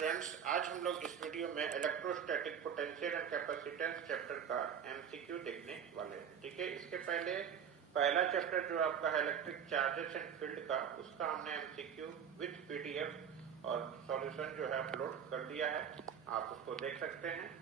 Students, आज हम लोग इस वीडियो में electrostatic potential and capacitance chapter का एमसीक्यू देखने वाले हैं। ठीक है, इसके पहले पहला चैप्टर जो आपका है इलेक्ट्रिक चार्जेस एंड फील्ड का, उसका हमने एमसीक्यू विद पीडीएफ और सॉल्यूशन जो है अपलोड कर दिया है, आप उसको देख सकते हैं।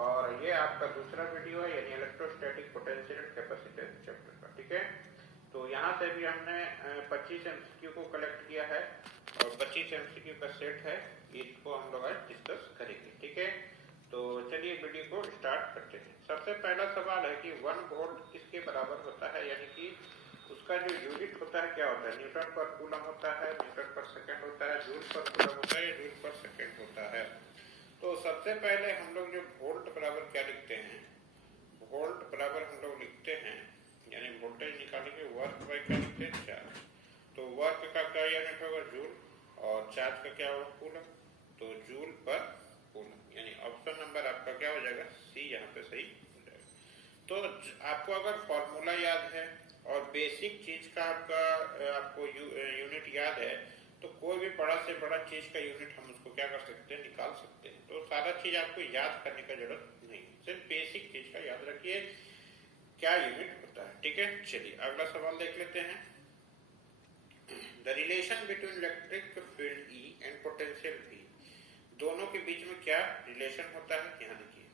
और ये आपका दूसरा वीडियो है, यानी electrostatic potential and capacitance chapter का। ठीक है, तो यहाँ से भी हमने 25 एमसीक्यू को कलेक्ट किया है और 25 एमसीक्यू का सेट है, इसको हम लोग आज डिस्कस करेंगे। ठीक है, तो चलिए वीडियो को स्टार्ट करते हैं। सबसे पहला सवाल है कि 1 वोल्ट किसके बराबर होता है, यानी कि उसका जो यूनिट होता है क्या होता है। न्यूटन पर कूलम होता है, न्यूटन पर सेकेंड होता है, जूल पर कूलम होता है, जूल पर सेकेंड होता है। तो सबसे पहले हम लोग जो वोल्ट बराबर क्या लिखते हैं, वोल्ट बराबर हम लोग लिखते हैं, यानी वोल्टेज निकालेंगे वर्क बाय क्या लिखते हैं, चार्ज। तो वर्क का क्या यूनिट होगा, जूल, और चार्ज का क्या होगा, कूलम। तो जूल पर कूलम, यानी ऑप्शन नंबर आपका क्या हो जाएगा, सी यहाँ पे सही हो जाएगा। तो आपको अगर फॉर्मूला याद है और बेसिक चीज का आपको यूनिट याद है, तो कोई भी बड़ा से बड़ा चीज का यूनिट हम उसको क्या कर सकते हैं, निकाल सकते हैं। तो सारा चीज आपको याद करने का जरूरत नहीं, सिर्फ बेसिक चीज का याद रखिए क्या यूनिट होता है। ठीक है, चलिए अगला सवाल देख लेते हैं। The relation between electric field E and potential V, दोनों के बीच में क्या रिलेशन होता है, यहाँ देखिए।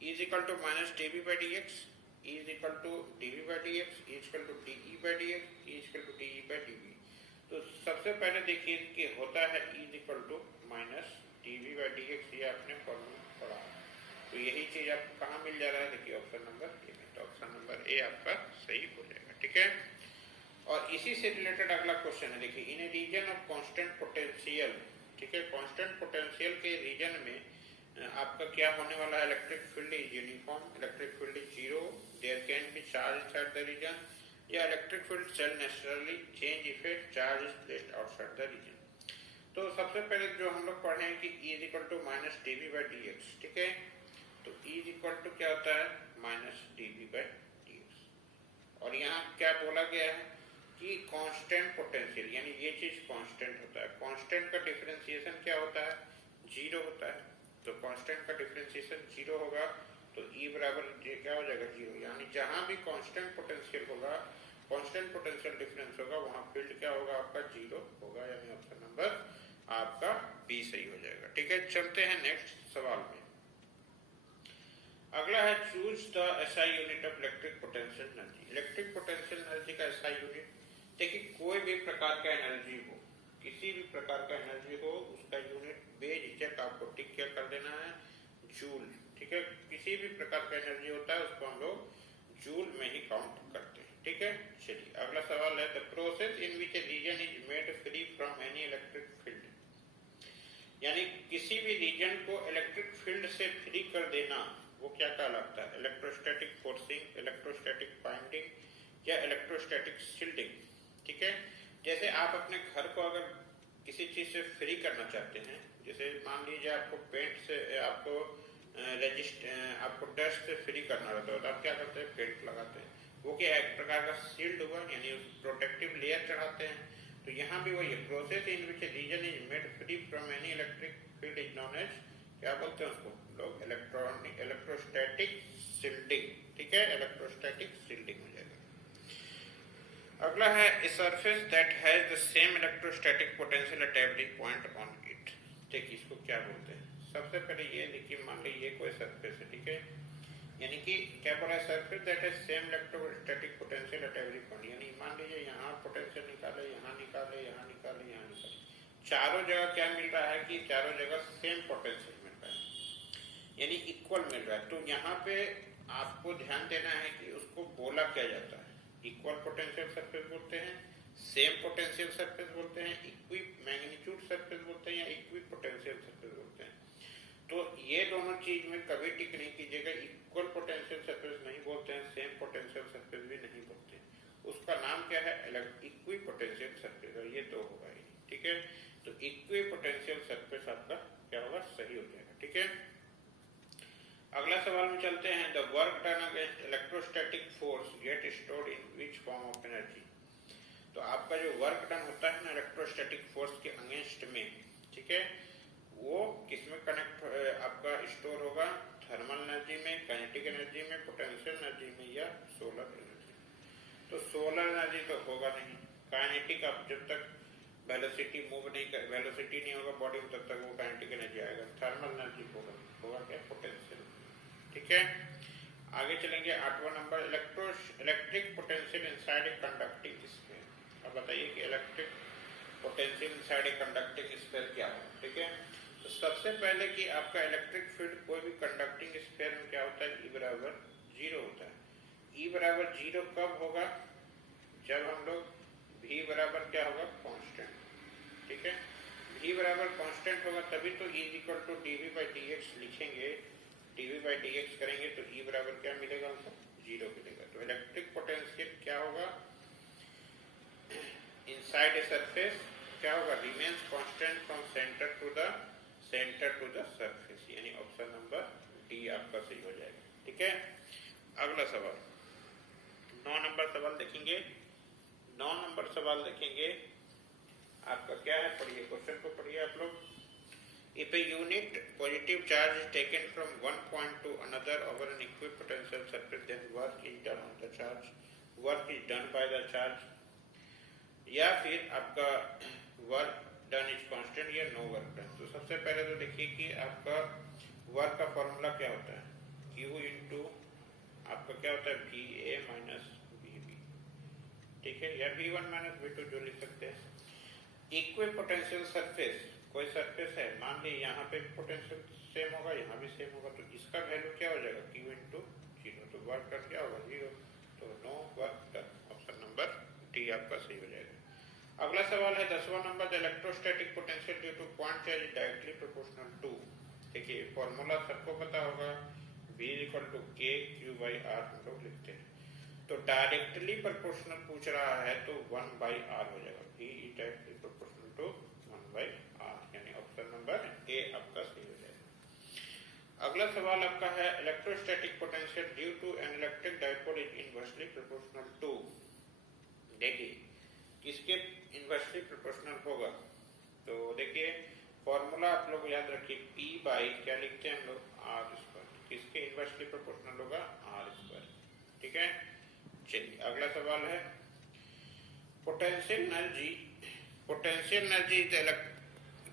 E is equal to minus dV by dx, E is equal to dV by dx, E is equal to dE by dx, E is equal to dE by dV। तो सबसे पहले देखिए कि होता है E is equal to minus dV by dx, ये आपने formula पढ़ा। तो यही चीज आपको कहाँ मिल जा रहा है, देखिए ऑप्शन नंबर ए में। तो ऑप्शन नंबर ए आपका सही हो जाएगा। ठीक है, और इसी से रिलेटेड अगला क्वेश्चन है, देखिए। इन ए रीजन ऑफ कांस्टेंट पोटेंशियल, ठीक है, कांस्टेंट पोटेंशियल के रीजन में आपका क्या होने वाला है, electric field is uniform, electric field is zero, there can be charge inside the region, या electric field shall naturally change if a charge is placed outside the region. तो सबसे पहले जो हम लोग पढ़े हैं कि E is equal to minus dV by dx। ठीक है, तो E इज इक्वल टू क्या होता है, माइनस dV बाई dx। और यहाँ क्या बोला गया है कि कांस्टेंट पोटेंशियल, यानी ये चीज कांस्टेंट होता है। कांस्टेंट का डिफरेंशिएशन क्या होता है, जीरो होता है। तो कांस्टेंट का डिफरेंशिएशन जीरो होगा, तो E बराबर क्या हो जाएगा, जीरो। यानी जहां भी कांस्टेंट पोटेंशियल होगा, कांस्टेंट पोटेंशियल डिफरेंस होगा, वहां फील्ड क्या होगा, आपका जीरो होगा, यानी ऑप्शन नंबर आपका बी सही हो जाएगा। ठीक है, चलते हैं नेक्स्ट सवाल में। अगला है choose the SI unit of electric potential energy. Electric potential energy का एसआई यूनिट, देखिए कोई भी प्रकार का एनर्जी हो, किसी भी प्रकार का एनर्जी हो, उसका यूनिट बेझिझक आपको टिक क्या कर देना है, जूल। ठीक है, किसी भी प्रकार का एनर्जी होता है उसको हम लोग जूल में ही काउंट करते हैं। ठीक है, चलिए अगला सवाल है, the process in which a region is made free from any electric field, यानी किसी भी रीजन को इलेक्ट्रिक फील्ड से फ्री कर देना, वो क्या कहलाता है, इलेक्ट्रोस्टैटिक फोर्सिंग, इलेक्ट्रोस्टैटिक बाइंडिंग, या इलेक्ट्रोस्टैटिक शील्डिंग। ठीक है, जैसे आप अपने घर को अगर किसी चीज से फ्री करना चाहते हैं, जैसे मान लीजिए आपको पेंट से आपको आपको डस्ट से फ्री करना रहता है, तो आप क्या करते हैं, पेंट लगाते हैं। वो क्या एक प्रकार का शील्ड हुआ, यानी प्रोटेक्टिव लेयर चढ़ाते हैं। तो यहाँ भी वही process in which region is made free from any electric field is known as, क्या बोलते हैं उसको लोग, इलेक्ट्रोस्टैटिक शील्डिंग। ठीक है, इलेक्ट्रोस्टैटिक शील्डिंग हो जाएगा। अगला है, a surface that has the same electrostatic potential at every point on it. देखिए इसको क्या बोलते हैं, सबसे पहले ये देखिए, मान लीजिए ये कोई सरफेस है। ठीक है, यानी कि क्या बोला है, surface that has same electrostatic potential at every point, यानी मान लीजिए यहाँ पोटेंशियल निकाले, यहाँ निकाले, यहाँ निकाले, यहाँ निकाले, चारों जगह क्या मिल रहा है कि चारों जगह सेम पोटेंशियल मिल रहा है, यानी इक्वल मिल रहा है। तो यहाँ पे आपको ध्यान देना है कि उसको बोला क्या जाता है, इक्वल पोटेंशियल सरफेस बोलते हैं, सेम पोटेंशियल सरफेस बोलते हैं, इक्वी मैग्नीट्यूड सरफेस बोलते हैं, या इक्वी पोटेंशियल सरफेस बोलते हैं। तो ये दोनों चीज में कभी टिक नहीं कीजिएगा, इक्वल पोटेंशियल सरफेस नहीं बोलते हैं, सेम पोटेंशियल सरफेस भी नहीं बोलते हैं, उसका नाम क्या है, इक्वी पोटेंशियल सरफेस, और ये दो होगा ही। ठीक है, तो इक्वी पोटेंशियल सरफेस आपका क्या होगा, सही हो जाएगा। ठीक है, अगला सवाल में चलते हैं। The work done against electrostatic force get stored in which form of energy. तो आपका जो वर्क डन होता है ना इलेक्ट्रोस्टैटिक फोर्स के अगेंस्ट में, ठीक है, वो किसमें कनेक्ट आपका स्टोर होगा, थर्मल एनर्जी में, काइनेटिक एनर्जी में, पोटेंशियल एनर्जी में या सोलर एनर्जी। तो सोलर एनर्जी तो होगा नहीं, काइनेटिक आप जब तक वेलोसिटी मूव नहीं कर, वेलोसिटी नहीं होगा बॉडी में तब तक वो काइनेटिक एनर्जी आएगा। थर्मल एनर्जी होगा क्या, पोटेंशियल। ठीक है, आगे चलेंगे 8वां number, electric potential inside a conducting sphere. अब बताइए कि electric potential inside a conducting sphere क्या है। ठीक है, तो सबसे पहले कि आपका इलेक्ट्रिक फील्ड कोई भी कंडक्टिंग स्फीयर में क्या होता है, E बराबर 0 होता है। E बराबर 0 कब होगा, जब हम लोग V बराबर क्या होगा, कांस्टेंट। ठीक है, V बराबर कांस्टेंट होगा तभी तो E इक्वल टू dV/dx लिखेंगे, dV/dx करेंगे तो E बराबर क्या मिलेगा हमको, 0 मिलेगा। तो इलेक्ट्रिक पोटेंशियल क्या होगा, इनसाइड ए सरफेस क्या होगा, remains constant from centre to the surface, यानी ऑप्शन नंबर डी आपका सही हो जाएगा। ठीक है, अगला सवाल 9 नंबर सवाल देखेंगे। 9 नंबर सवाल देखेंगे आपका क्या है, पढ़िए क्वेश्चन को पढ़िए आप लोग। If a unit positive charge is taken from one point to another over an equipotential surface, then work is done on the charge. Work is done by the charge. या फिर आपका वर्क डन इज कांस्टेंट या no work done. तो सबसे पहले तो देखिए कि आपका वर्क का फॉर्मूला क्या होता है, Q इंटू आपका क्या होता है, VA माइनस VB। ठीक है, या V1 माइनस V2 जो लिख सकते हैं। इक्विपोटेंशियल सरफेस, कोई सरफेस है, मान ली यहाँ पे पोटेंशियल सेम होगा, यहाँ भी सेम होगा, तो इसका वैल्यू क्या हो जाएगा, Q इंटू 0। तो वर्क डन क्या होगा, 0। तो no work done, option number D आपका सही हो जाएगा। अगला सवाल है 10वां number, the electrostatic potential due to point charge directly proportional to. देखिए फॉर्मूला सबको पता होगा, V equal to K Q by R हम लोग लिखते हैं। तो डायरेक्टली प्रोपोर्शनल पूछ रहा है तो 1 बाई R हो जाएगा, V is directly proportional to 1 by R, यानी ऑप्शन नंबर ए आपका सही हो जाएगा। अगला सवाल आपका है, electrostatic potential due to an electric dipole is inversely proportional to. देखिए किसके इनवर्सली प्रोपोर्शनल होगा, तो देखिए फॉर्मूला आप लोग याद रखिए, P बाई क्या लिखते हैं हम लोग, R स्क्वायर। किसके इनवर्सली प्रोपोर्शनल होगा, R स्क्वायर। ठीक है, चलिए अगला सवाल है, potential energy is the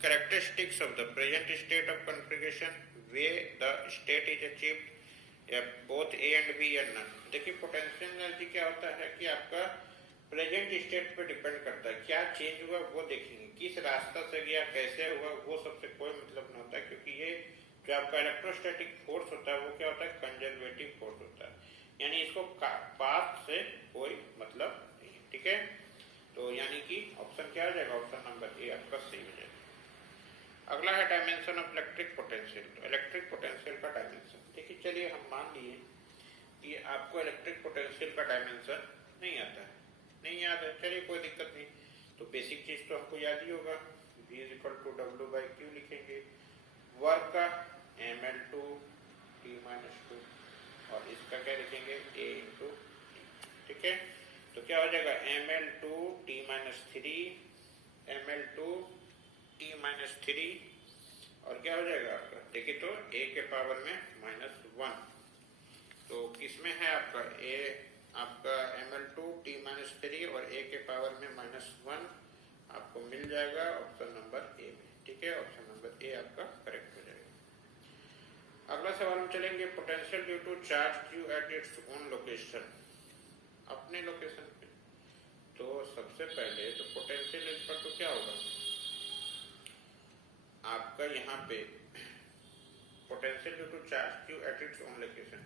characteristics of the present state of configuration way the state is achieved या बोथ ए एंड बी या नन। देखिए पोटेंशियल एनर्जी क्या होता है कि आपका प्रेजेंट स्टेट पे डिपेंड करता है, क्या चेंज हुआ वो देखेंगे, किस रास्ता से गया, कैसे हुआ, वो सबसे कोई मतलब नहीं होता है, क्योंकि ये जो आपका इलेक्ट्रोस्टैटिक फोर्स होता है वो क्या होता है, कंजर्वेटिव फोर्स होता है, यानी इसको पाथ से कोई मतलब नहीं है। ठीक है, तो यानी कि ऑप्शन क्या हो जाएगा, ऑप्शन नंबर ए आपका सही हो जाएगा। अगला है डायमेंशन ऑफ इलेक्ट्रिक पोटेंशियल। तो इलेक्ट्रिक पोटेंशियल का डायमेंशन देखिए, चलिए हम मान लिए कि आपको इलेक्ट्रिक पोटेंशियल का डायमेंशन नहीं आता है, नहीं याद है, चलिए कोई दिक्कत नहीं। तो बेसिक चीज तो हमको याद ही होगा, V is equal to W/Q लिखेंगे, वर्क का ml2 T माइनस 2 और इसका क्या लिखेंगे, A इंटू T। ठीक है, तो क्या हो जाएगा, ml2 T minus 3 ml2 T minus 3 और क्या हो जाएगा आपका, देखिए तो A के पावर में -1। तो किसमें है आपका A, आपका ml2 T माइनस 3 और A के पावर में -1 आपको मिल जाएगा ऑप्शन नंबर ए में। ठीक है, ऑप्शन नंबर ए आपका करेक्ट हो जाएगा। अगला सवाल में चलेंगे, potential due to charge Q at its own location, अपने लोकेशन पे। तो सबसे पहले तो पोटेंशियल इक्वल टू क्या होगा आपका, यहाँ पे potential due to charge Q at its own location,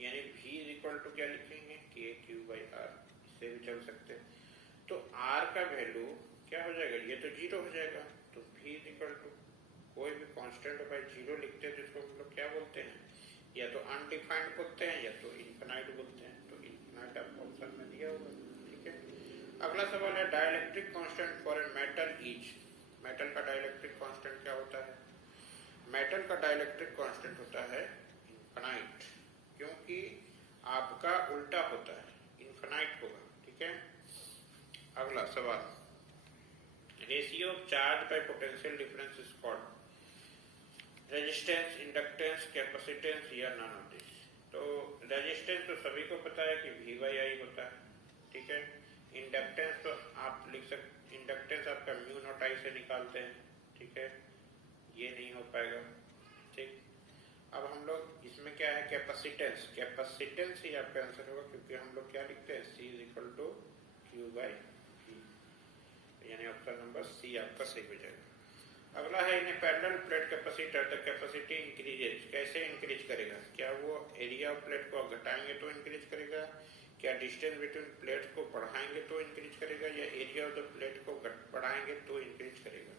यानी V इज इक्वल टू क्या लिखेंगे, K Q बाई R, इससे भी चल सकते हैं। तो R का वैल्यू क्या हो जाएगा, ये तो 0 हो जाएगा, तो V इज इक्वल टू कोई भी कांस्टेंट बाई 0 लिखते हैं, जिसको हम लोग क्या बोलते हैं, या तो अनडिफाइंड बोलते हैं या तो इनफिनाइट बोलते हैं। तो इनफिनाइट आपको ऑप्शन में दिया होगा। ठीक है, अगला सवाल है, dielectric constant for a metal is. Metal का डाइलेक्ट्रिक कांस्टेंट क्या होता है, मेटल का डाइलेक्ट्रिक कांस्टेंट होता है इनफिनाइट, क्योंकि आपका उल्टा होता है, इनफिनाइट होगा। ठीक है, अगला सवाल, ratio of charge by potential difference is called. Resistance, inductance, capacitance या नन ऑफ दिस। तो रेजिस्टेंस तो सभी को पता है कि V/I होता है, ठीक है। इंडक्टेंस तो आप लिख सकते, इंडक्टेंस आपका म्यू नॉट आई से निकालते हैं, ठीक है, ये नहीं हो पाएगा, ठीक। अब हम लोग इसमें क्या है, कैपेसिटेंस, कैपेसिटेंस ही आपका आंसर होगा, क्योंकि हम लोग क्या लिखते हैं, C = Q/V, यानी ऑप्शन नंबर सी आपका सही हो जाएगा। अगला है in parallel plate capacitor the capacity increases, कैसे इंक्रीज करेगा, क्या वो एरिया ऑफ प्लेट को घटाएंगे तो इंक्रीज करेगा, क्या डिस्टेंस बिटवीन प्लेट्स को बढ़ाएंगे तो इंक्रीज करेगा, या एरिया ऑफ द प्लेट को बढ़ाएंगे तो इंक्रीज करेगा।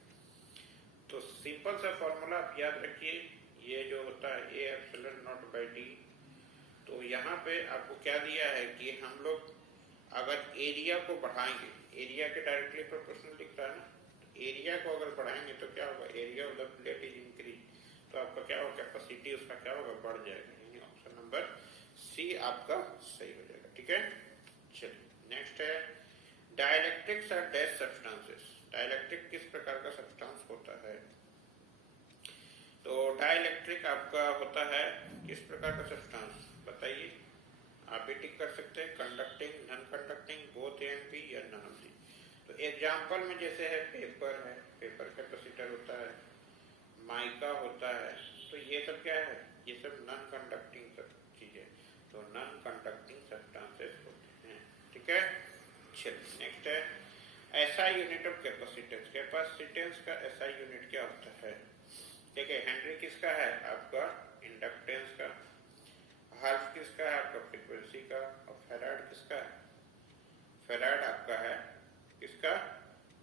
तो सिंपल सा फॉर्मूला आप याद रखिए, ये जो होता है A∈0/D। तो यहाँ पे आपको क्या दिया है कि हम लोग अगर एरिया को बढ़ाएंगे, एरिया के डायरेक्टली प्रोपोर्शनल दिखता है ना, एरिया को अगर बढ़ाएंगे तो क्या होगा, area of the plate is increase, तो आपका क्या होगा, कैपेसिटी उसका क्या होगा, बढ़ जाएगा, यानी ऑप्शन नंबर सी आपका सही हो जाएगा, ठीक है। चलिए नेक्स्ट है dielectrics are dash substances, dielectric किस प्रकार का सब्सटेंस होता है। तो डाइलेक्ट्रिक आपका होता है किस प्रकार का सब्सटेंस, बताइए, आप भी टिक कर सकते हैं, conducting, non conducting, both A and B, या नन ऑफ दी। तो एग्जाम्पल में जैसे है पेपर है, पेपर कैपेसिटर होता है, माइका होता है, तो ये सब क्या है, ये सब नॉन कंडक्टिंग सब चीजें, तो नॉन कंडक्टिंग सब्सटेंसेस होते हैं, ठीक है। चलिए नेक्स्ट है SI unit of capacitance, capacitance का एसआई यूनिट क्या होता है, ठीक है। हेनरी किसका है, आपका इंडक्टेंस का, हर्ट्ज किसका है, आपका फ्रीक्वेंसी का, और फेराड किसका है, फेराड आपका है किसका,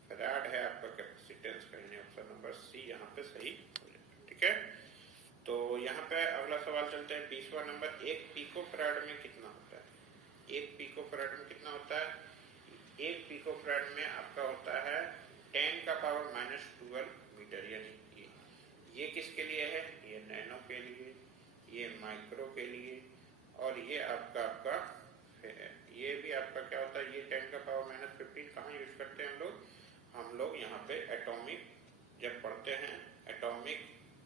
फेराड है आपका कैपेसिटेंस का, यानी ऑप्शन नंबर सी यहाँ पे सही हो जाएगा, ठीक है। तो यहाँ पे अगला सवाल चलते हैं 20वां नंबर, एक पिको फैराड में कितना होता है, एक पिको फैराड में कितना होता है, एक पिको फैराड में आपका होता है 10⁻⁻12 मीटर, यानी ये किसके लिए है, ये नैनो के लिए, ये माइक्रो के लिए, और ये आपका ये भी आपका क्या होता है, ये 10⁻⁻15 कहाँ यूज करते हैं हम लोग यहाँ पे एटॉमिक जब पढ़ते हैं, एटॉमिक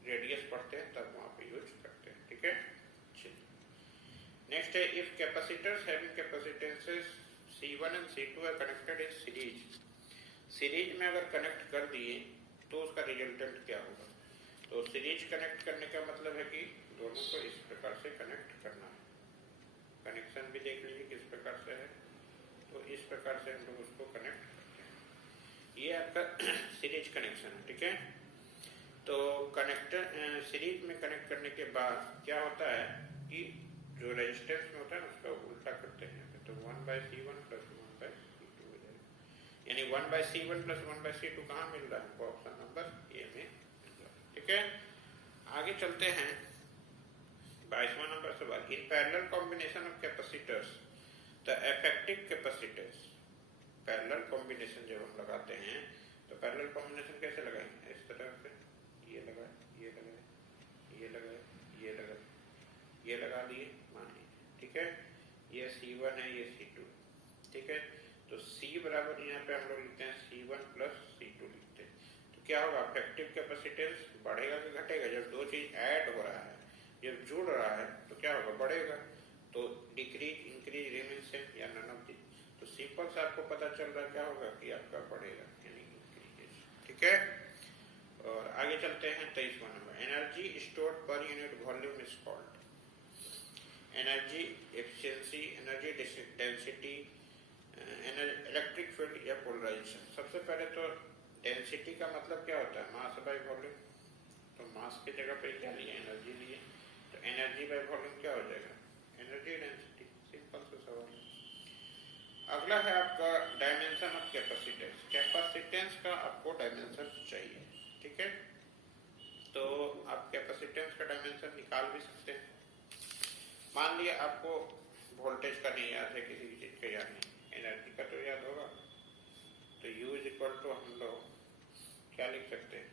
रेडियस पढ़ते हैं तब वहाँ पे यूज करते हैं, ठीक है। नेक्स्ट है if capacitors having capacitances C1 and C2 are connected in series, series में अगर कनेक्ट कर दिए तो उसका रिजल्टेंट क्या होगा। तो सीरीज कनेक्ट करने का मतलब है कि दोनों को इस प्रकार से कनेक्ट करना है, कनेक्शन भी देख लीजिए किस प्रकार से है, तो इस प्रकार से हम लोग उसको कनेक्ट करते हैं, ये आपका सीरीज कनेक्शन है, ठीक है। तो कनेक्टर सीरीज में कनेक्ट करने के बाद क्या होता है कि जो रेजिस्टेंस में होता है उसका उल्टा करते हैं, तो 1/C1 + 1/C2 हो जाएगा, यानी 1/C1 + 1/C2 कहाँ मिल रहा है हमको, ऑप्शन नंबर ए में मिल रहा है, ठीक है। आगे चलते हैं 22वां नंबर सवाल, in parallel combination of capacitors the effective capacitance, parallel combination जब हम लगाते हैं तो पैरेलल कॉम्बिनेशन कैसे लगाएंगे, इस तरह से ये लगाए, ये लगाए, ये लगाए, ये लगाए, ये लगा दिए मान लीजिए, ठीक है। ये C1 है, ये C2, ठीक है। तो C बराबर यहाँ पे हम लोग लिखते हैं C1 + C2 लिखते हैं, तो क्या होगा, इफेक्टिव कैपेसिटेंस बढ़ेगा कि घटेगा, जब दो चीज ऐड हो रहा है, जब जुड़ रहा है तो क्या होगा, बढ़ेगा, तो डिक्रीज, इंक्रीज, रिमेन सेम, या नन ऑफ दिस। तो सिंपल से आपको पता चल रहा है क्या होगा कि आपका बढ़ेगा, यानी इंक्रीजेस, ठीक है। और आगे चलते हैं 23वां number, energy stored per unit volume is called, energy efficiency, energy density, electric field या पोलराइजेशन। सबसे पहले तो डेंसिटी का मतलब क्या होता है, मास बाय वॉल्यूम, तो मास की जगह पे क्या लिए, एनर्जी लिए, तो एनर्जी बाय वॉल्यूम क्या हो जाएगा, एनर्जी डेंसिटी, सिंपल सा सवाल। अगला है आपका डायमेंशन ऑफ कैपेसिटेंस, कैपेसिटेंस का आपको डायमेंशन चाहिए, ठीक है। तो आप कैपेसिटेंस का डायमेंशन निकाल भी सकते हैं, मान लिया आपको वोल्टेज का नहीं याद है, किसी भी चीज का याद नहीं, एनर्जी का तो याद होगा, तो U = हम लोग क्या लिख सकते हैं,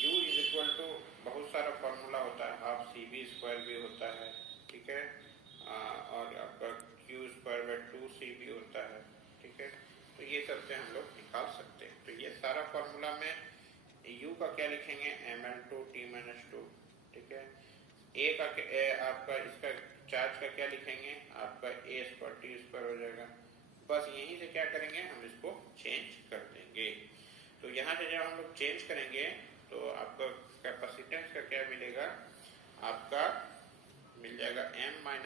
U = बहुत सारा फॉर्मूला होता है, हाफ CV² भी होता है, ठीक है, और आपका Q²/2CV होता है, ठीक है। तो ये सबसे हम लोग निकाल सकते हैं, तो ये सारा फॉर्मूला में U का क्या लिखेंगे Ml2 T-2, ठीक है। A का आपका इसका चार्ज का क्या लिखेंगे, आपका A स्क्वायर T स्क्वायर हो जाएगा। बस यहीं से क्या करेंगे, हम इसको चेंज कर देंगे। तो यहाँ से जब हम लोग चेंज करेंगे तो आपका कैपेसिटेंस का क्या मिलेगा, आपका मिल जाएगा M-1।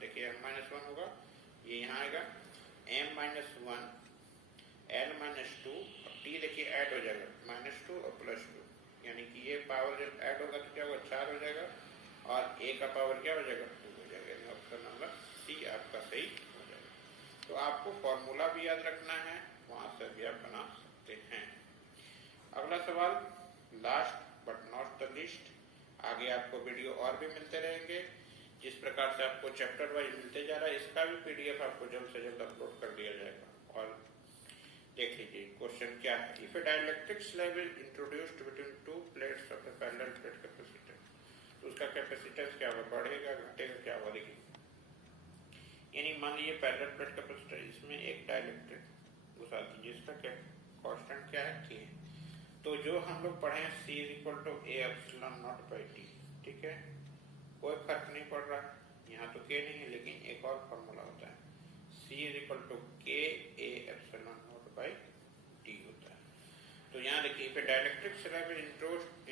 देखिए M-1 होगा, ये यहाँ आएगा M-1 L-2 और T देखिए ऐड हो जाएगा -2 और +2, यानी कि ये पावर जब ऐड होगा तो क्या होगा 4 हो जाएगा और A का पावर क्या हो जाएगा 2 हो जाएगा। ऑप्शन नंबर C आपका सही हो जाएगा। तो आपको फॉर्मूला भी याद रखना है, वहां से भी आप बना सकते हैं। अगला सवाल, last but not the least. आगे आपको वीडियो और भी मिलते रहेंगे, जिस प्रकार से आपको चैप्टर वाइज मिलते जा रहा है, इसका भी PDF आपको जल्द से जल्द अपलोड कर दिया जाएगा। और देख लीजिए क्वेश्चन क्या है। If A dielectric slab is introduced between two plates of A parallel plate capacitor, तो उसका कैपेसिटेंस क्या होगा, बढ़ेगा घटेगा, क्या होगा। देखिए यानी मान लीजिए पैरेलल प्लेट कैपेसिटर, इसमें एक डाइलेक्ट्रिक घुसा दीजिए, इसका क्या कांस्टेंट क्या है, K। तो जो हम लोग पढ़े हैं C = A∈0/T, ठीक है, कोई फर्क नहीं पड़ रहा। यहाँ तो K नहीं है, लेकिन एक और फॉर्मूला होता है, C = KA∈0/T होता है। तो यहाँ देखिए, if a dielectric slab is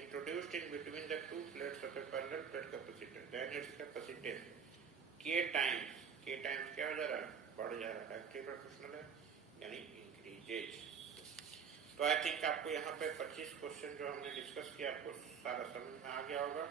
introduced in between the two plates of a parallel plate capacitor, then its capacitance K times क्या हो जा रहा है, बढ़ जा रहा है, डायरेक्टली प्रोपोर्शनल है, यानी इंक्रीजेज। तो आई थिंक आपको यहाँ पे 25 क्वेश्चन जो हमने डिस्कस किया, आपको सारा समझ में आ गया होगा।